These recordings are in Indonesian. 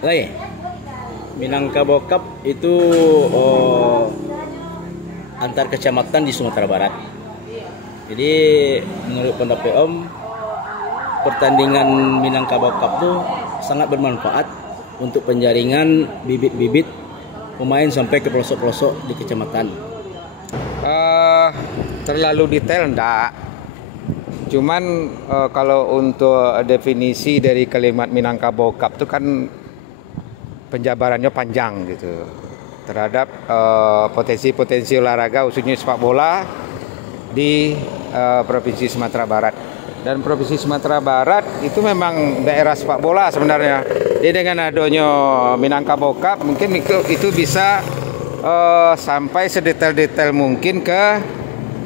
Baik, Minangkabau Cup itu antar kecamatan di Sumatera Barat. Jadi menurut pendapat Om, pertandingan Minangkabau Cup itu sangat bermanfaat untuk penjaringan bibit-bibit pemain sampai ke pelosok-pelosok di kecamatan. Terlalu detail enggak. Cuman kalau untuk definisi dari kalimat Minangkabau Cup itu kan penjabarannya panjang gitu terhadap potensi-potensi olahraga khususnya sepak bola di Provinsi Sumatera Barat. Dan Provinsi Sumatera Barat itu memang daerah sepak bola sebenarnya. Jadi dengan adanya Minangkabau Cup mungkin itu bisa sampai sedetail-detail mungkin ke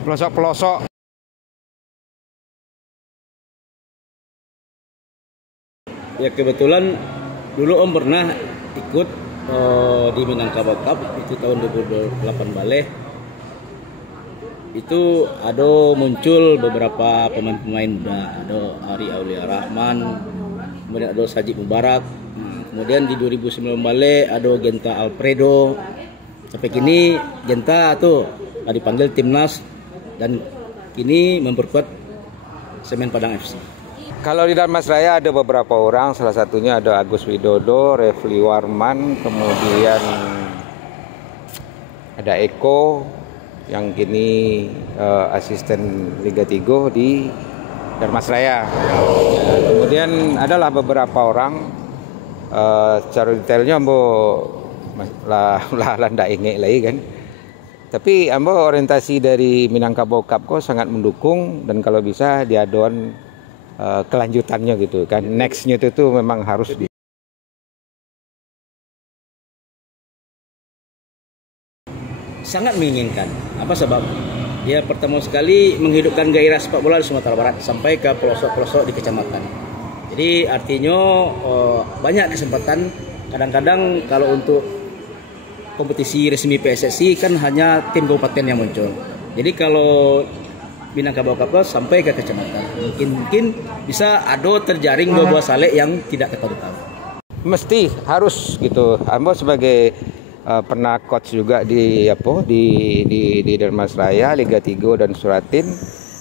pelosok-pelosok. Ya kebetulan dulu Om pernah ikut di Minangkabau Cup itu tahun 2008 balik. Itu ada muncul beberapa pemain-pemain muda, ada Ari Aulia Rahman, kemudian ada Sajib Mubarak, kemudian di 2009 balik ada Genta Alfredo. Sampai kini Genta tuh dipanggil timnas dan kini memperkuat Semen Padang FC. Kalau di Dharmasraya ada beberapa orang, salah satunya ada Agus Widodo, Refli Warman, kemudian ada Eko yang kini asisten Liga 3 di Dharmasraya. Kemudian adalah beberapa orang, secara detailnya ambo lah ndak ingat lagi kan. Tapi ambo orientasi dari Minangkabau Cup kok sangat mendukung dan kalau bisa diaduan kelanjutannya gitu kan, nextnya itu memang harus sangat menginginkan. Apa sebab? Ya pertama sekali menghidupkan gairah sepak bola di Sumatera Barat sampai ke pelosok-pelosok di kecamatan. Jadi artinya banyak kesempatan. Kadang-kadang kalau untuk kompetisi resmi PSSI kan hanya tim kabupaten yang muncul. Jadi kalau Minangkabau Cup sampai ke kecamatan, mungkin bisa ada terjaring buah saleh yang tidak ketahui. Mesti harus gitu. Ambo sebagai pernah coach juga di Dharmasraya, Liga 3 dan Suratin,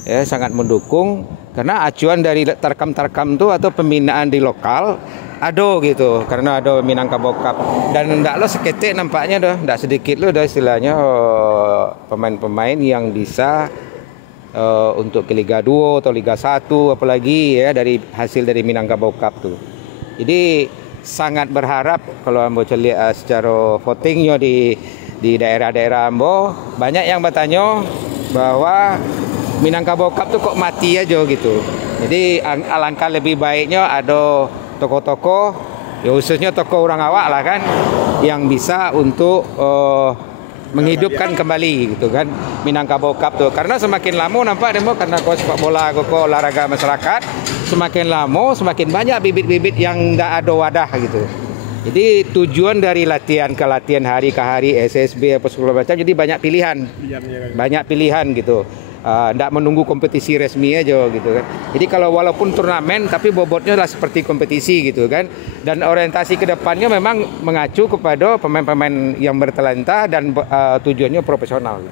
ya sangat mendukung karena acuan dari tarkam-tarkam itu atau pembinaan di lokal ada gitu, karena ada Minangkabau Cup dan ndak lo seketik nampaknya dah, ndak sedikit lo dah istilahnya pemain-pemain yang bisa untuk ke Liga 2 atau Liga 1 apalagi ya dari hasil dari Minangkabau Cup tuh. Jadi sangat berharap kalau ambo lihat secara votingnya di daerah-daerah ambo banyak yang bertanya bahwa Minangkabau Cup tuh kok mati aja gitu. Jadi alangkah lebih baiknya ada tokoh-tokoh ya khususnya tokoh orang awak lah kan yang bisa untuk menghidupkan kembali gitu kan Minangkabau Cup tuh, karena semakin lama nampak demo karena kau sepak bola kau olahraga masyarakat semakin lama semakin banyak bibit-bibit yang tidak ada wadah gitu. Jadi tujuan dari latihan ke latihan hari ke hari SSB apa segala macam, jadi banyak pilihan gitu. Tidak menunggu kompetisi resmi aja gitu kan. Jadi kalau walaupun turnamen tapi bobotnya lah seperti kompetisi gitu kan. Dan orientasi ke depannya memang mengacu kepada pemain-pemain yang bertalenta dan tujuannya profesional.